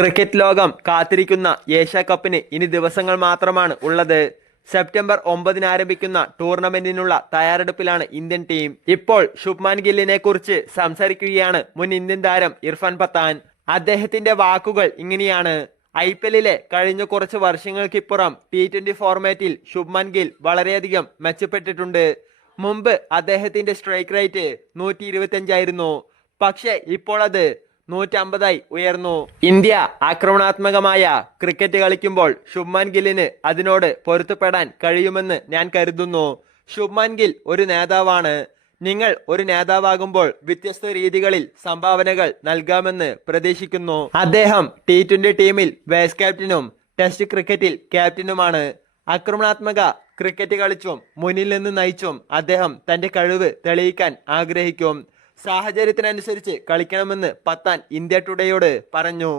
Cricket ലോകം കാത്തിരിക്കുന്ന Asia കപ്പിന് ഇനി ദിവസങ്ങൾ മാത്രമാണ് ഉള്ളത്. സെപ്റ്റംബർ ഒമ്പതിന് ആരംഭിക്കുന്ന ടൂർണമെന്റിനുള്ള തയ്യാറെടുപ്പിലാണ് ഇന്ത്യൻ ടീം. ഇപ്പോൾ ശുഭ്മാൻ ഗില്ലിനെ കുറിച്ച് സംസാരിക്കുകയാണ് മുൻ ഇന്ത്യൻ താരം ഇർഫാൻ പത്താൻ. അദ്ദേഹത്തിന്റെ വാക്കുകൾ ഇങ്ങനെയാണ്. ഐ പി എല്ലിലെ കഴിഞ്ഞ കുറച്ച് വർഷങ്ങൾക്കിപ്പുറം ടി ട്വന്റി ഫോർമാറ്റിൽ ശുഭ്മാൻ ഗിൽ വളരെയധികം മെച്ചപ്പെട്ടിട്ടുണ്ട്. മുമ്പ് അദ്ദേഹത്തിന്റെ സ്ട്രൈക്ക് റേറ്റ് നൂറ്റി ഇരുപത്തിയഞ്ചായിരുന്നു പക്ഷേ ഇപ്പോൾ അത് നൂറ്റമ്പതായി ഉയർന്നു. ഇന്ത്യ ആക്രമണാത്മകമായ ക്രിക്കറ്റ് കളിക്കുമ്പോൾ ശുഭ്മാൻ ഗില്ലിന് അതിനോട് പൊരുത്തപ്പെടാൻ കഴിയുമെന്ന് ഞാൻ കരുതുന്നു. ശുഭ്മാൻ ഗിൽ ഒരു നേതാവാണ്. നിങ്ങൾ ഒരു നേതാവാകുമ്പോൾ വ്യത്യസ്ത രീതികളിൽ സംഭാവനകൾ നൽകാമെന്ന് പ്രതീക്ഷിക്കുന്നു. അദ്ദേഹം ടി ട്വന്റി ടീമിൽ വൈസ് ക്യാപ്റ്റനും ടെസ്റ്റ് ക്രിക്കറ്റിൽ ക്യാപ്റ്റനുമാണ് ആക്രമണാത്മക ക്രിക്കറ്റ് കളിച്ചും മുന്നിൽ നിന്ന് നയിച്ചും അദ്ദേഹം തന്റെ കഴിവ് തെളിയിക്കാൻ ആഗ്രഹിക്കും. സാഹചര്യത്തിനനുസരിച്ച് കളിക്കണമെന്ന് പത്താൻ ഇന്ത്യ ടുഡേയോട് പറഞ്ഞു.